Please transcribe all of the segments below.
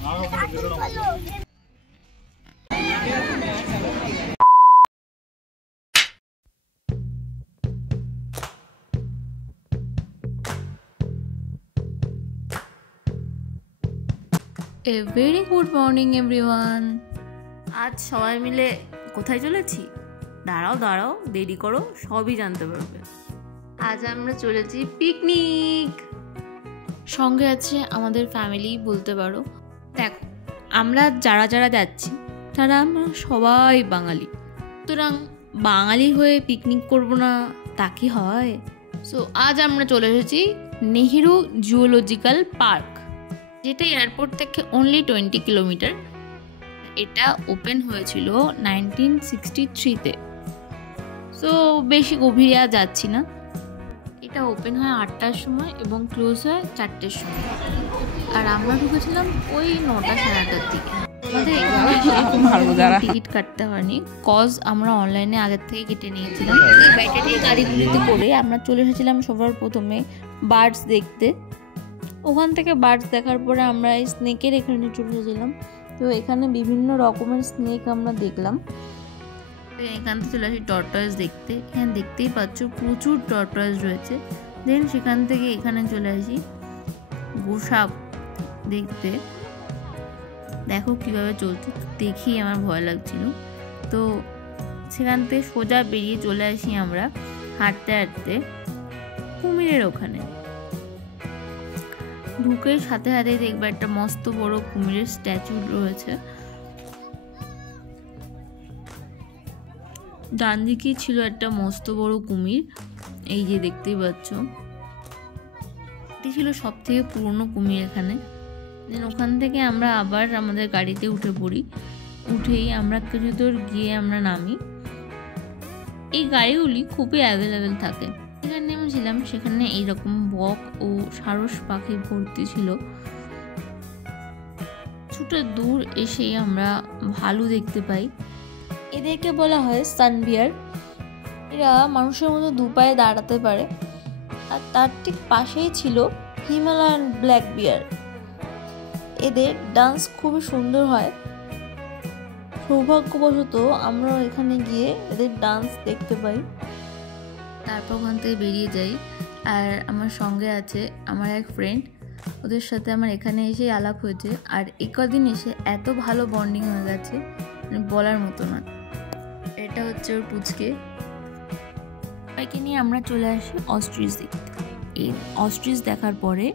A very good morning everyone. আজ সবাই মিলে কোথায় চলেছি? দাঁড়াও দাঁড়াও, দেরি করো, সবই জানতে পারবে। আজ আমরা চলেছি পিকনিক। সঙ্গে আছে আমাদের ফ্যামিলি বলতে পারো। দেখো, আমরা যারা যারা যাচ্ছি তারা আমরা সবাই বাঙালি, সুতরাং বাঙালি হয়ে পিকনিক করব না তা কি হয়? সো আজ আমরা চলে এসেছি নেহেরু জুওলজিক্যাল পার্ক, যেটা এয়ারপোর্ট থেকে অনলি 20 কিলোমিটার। এটা ওপেন হয়েছিল 1963-তে। সো বেশি গভীরে আর যাচ্ছি না। এটা ওপেন হয় 8টার সময় এবং ক্লোজ হয় 4টের সময়। আর আমরা ঢুকেছিলাম ওই 9টা সাড়ে 8টার দিকে। আমাদের টিকিট কাটতে হয়নি, কজ আমরা অনলাইনে আগের থেকে কেটে নিয়েছিলাম। ব্যাটারি গাড়িগুলিতে করে আমরা চলে এসেছিলাম সবার প্রথমে বার্ডস দেখতে। ওখান থেকে বার্ডস দেখার পরে আমরা এই স্নেকের এখানে চলে এসেছিলাম। তো এখানে বিভিন্ন রকমের স্নেক আমরা দেখলাম। এখান থেকে চলে আসি টর্টয়েস দেখতে। এখানে দেখতেই পাচ্ছ প্রচুর টর্টয়েস রয়েছে। দেন সেখান থেকে এখানে চলে আসি গোসাপ দেখতে। দেখো কিভাবে চলছে, দেখি আমার ভয় লাগছিল। তো সেখান থেকে সোজা বেরিয়ে চলে আসি আমরা হাঁটতে হাঁটতে কুমিরের ওখানে। ঢুকে সাথে সাথে দেখবে একটা মস্ত বড় কুমিরের স্ট্যাচু রয়েছে। ডান দিকে ছিল একটা মস্ত বড় কুমির, এই যে দেখতেই পাচ্ছ। এটি ছিল সব থেকে পুরনো কুমির এখানে। দেন ওখান থেকে আমরা আবার আমাদের গাড়িতে উঠে পড়ি। উঠেই আমরা কিছু দূর গিয়ে আমরা নামি। এই গাড়িগুলি খুবই অ্যাভেলেবেল থাকে। যেখানে নেমেছিলাম সেখানে এইরকম বক ও সারস পাখি ভর্তি ছিল। ছোট দূর এসে আমরা ভালু দেখতে পাই। এদেরকে বলা হয় সানবিয়ার। এরা মানুষের মতো দুপায়ে দাঁড়াতে পারে। আর তার ঠিক পাশেই ছিল হিমালয়ান ব্ল্যাক বিয়ার। এদের ডান্স খুবই সুন্দর হয়। সৌভাগ্যবশত আমরা এখানে গিয়ে এদের ডান্স দেখতে পাই। তারপর ওখান থেকে বেরিয়ে যাই। আর আমার সঙ্গে আছে আমার এক ফ্রেন্ড, ওদের সাথে আমার এখানে এসেই আলাপ হয়েছে। আর এই কদিন এসে এত ভালো বন্ডিং হয়ে গেছে মানে বলার মতো না। এটা হচ্ছে ওর পুচকে। সবাইকে নিয়ে আমরা চলে আসি অস্ট্রিচ দেখতে। এই অস্ট্রিচ দেখার পরে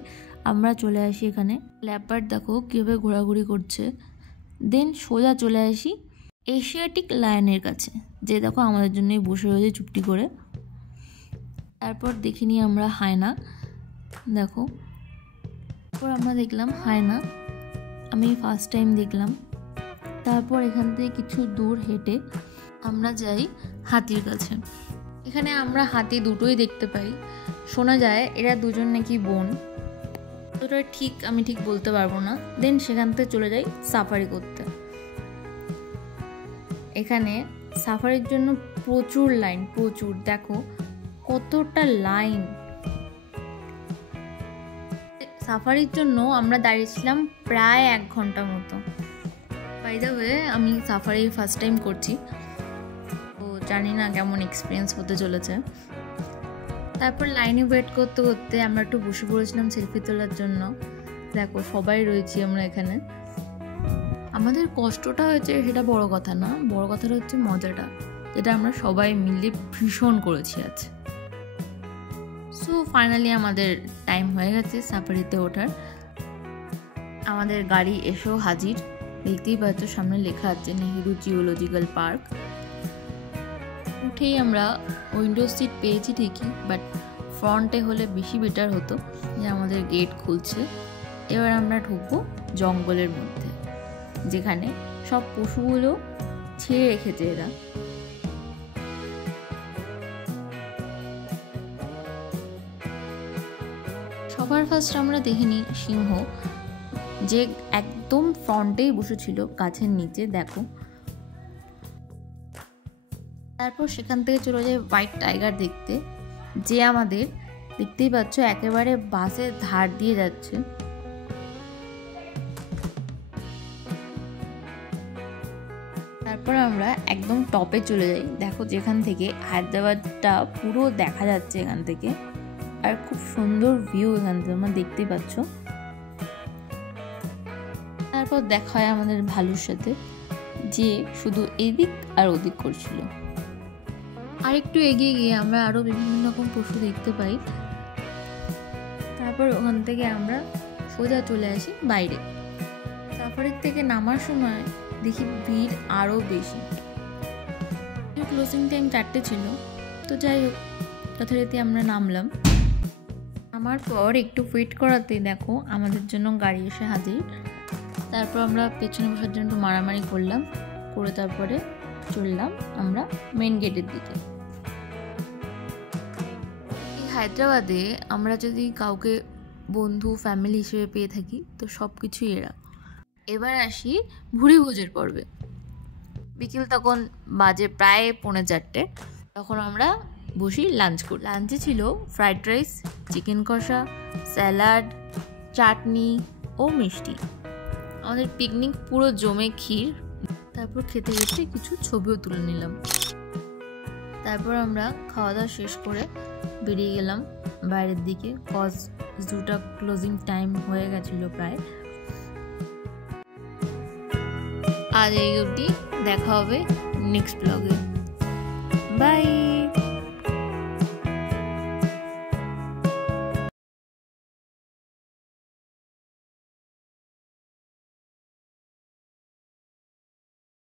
আমরা চলে আসি এখানে ল্যাপার্ড, দেখো কীভাবে ঘোরাঘুরি করছে। দেন সোজা চলে আসি এশিয়াটিক লায়নের কাছে, যে দেখো আমাদের জন্যই বসে রয়েছে চুপটি করে। তারপর দেখিনি আমরা হায়না, দেখো। তারপর আমরা দেখলাম হায়না, আমি ফার্স্ট টাইম দেখলাম। তারপর এখান থেকে কিছু দূর হেঁটে আমরা যাই হাতির কাছে। এখানে আমরা হাতি দুটোই দেখতে পাই। শোনা যায় এরা দুজন নাকি বোন, ওটা ঠিক আমি ঠিক বলতে পারবো না। দেন সেখান থেকে চলে যাই সাফারি করতে। এখানে সাফারির জন্য প্রচুর লাইন, প্রচুর, দেখো কতটা লাইন। সাফারির জন্য আমরা দাঁড়িয়েছিলাম প্রায় 1 ঘন্টা মতো। বাই দ্য ওয়ে, আমি সাফারি ফার্স্ট টাইম করছি, তো জানি না কেমন এক্সপিরিয়েন্স হতে চলেছে। তারপর লাইনে ওয়েট করতে করতে আমরা একটু বসে পড়েছিলাম সেলফি তোলার জন্য। দেখো সবাই রয়েছি আমরা এখানে। আমাদের কষ্টটা হয়েছে সেটা বড় কথা না, বড় কথাটা হচ্ছে মজাটা, যেটা আমরা সবাই মিলে ভীষণ করেছি আজ। সো ফাইনালি আমাদের টাইম হয়ে গেছে সাফারিতে ওঠার। আমাদের গাড়ি এসেও হাজির, দেখতেই পাচ্ছ সামনে লেখা আছে নেহেরু জিওলজিক্যাল পার্ক। উঠেই আমরা উইন্ডো সিট পেয়েছি ঠিকই, বাট ফ্রন্টে হলে বেশি বেটার হতো। যে আমাদের গেট খুলছে, এবার আমরা ঢুকবো জঙ্গলের মধ্যে, যেখানে সব পশুগুলো ছেড়ে রেখেছে এরা। সবার ফার্স্ট আমরা দেখিনি সিংহ, যে একদম ফ্রন্টেই বসেছিল গাছের নিচে, দেখো। তারপর সেখান থেকে চলে যায় হোয়াইট টাইগার দেখতে, যে আমাদের দেখতেই পাচ্ছ একেবারে বাসের ধার দিয়ে যাচ্ছে। তারপর আমরা একদম টপে চলে যাই। দেখো যেখান থেকে হায়দ্রাবাদটা পুরো দেখা যাচ্ছে এখান থেকে, আর খুব সুন্দর ভিউ এখান থেকে তোমরা দেখতেই পাচ্ছ। তারপর দেখা হয় আমাদের ভালুর সাথে, যে শুধু এদিক আর ওদিক করছিল। আর একটু এগিয়ে গিয়ে আমরা আরও বিভিন্ন রকম পশু দেখতে পাই। তারপর ওখান থেকে আমরা সোজা চলে আসি বাইরে। সাফারির থেকে নামার সময় দেখি ভিড় আরও বেশি। ক্লোজিং টাইম 4টে ছিল, তো যাই হোক যথারীতি আমরা নামলাম। নামার পর একটু ওয়েট করাতে দেখো আমাদের জন্য গাড়ি এসে হাজির। তারপর আমরা পেছনে বসার জন্য একটু মারামারি করলাম, করে তারপরে চললাম আমরা মেন গেটের দিকে। এই হায়দ্রাবাদে আমরা যদি কাউকে বন্ধু ফ্যামিলি হিসেবে পেয়ে থাকি তো সব কিছুই এরা। এবার আসি ভুরি ভোজের পর্বে। বিকেল তখন বাজে প্রায় 3:45, তখন আমরা বসি লাঞ্চ করি। লাঞ্চে ছিল ফ্রাইড রাইস, চিকেন কষা, স্যালাড, চাটনি ও মিষ্টি। আমাদের পিকনিক পুরো জমে ক্ষীর। তারপর খেতে খেতে কিছু ছবিও তুলে নিলাম। তারপর আমরা খাওয়া দাওয়া শেষ করে বেরিয়ে গেলাম বাইরের দিকে, কজ জুটা ক্লোজিং টাইম হয়ে গেছিলো প্রায়। আজ এই অবধি, দেখা হবে নেক্সট ব্লগে।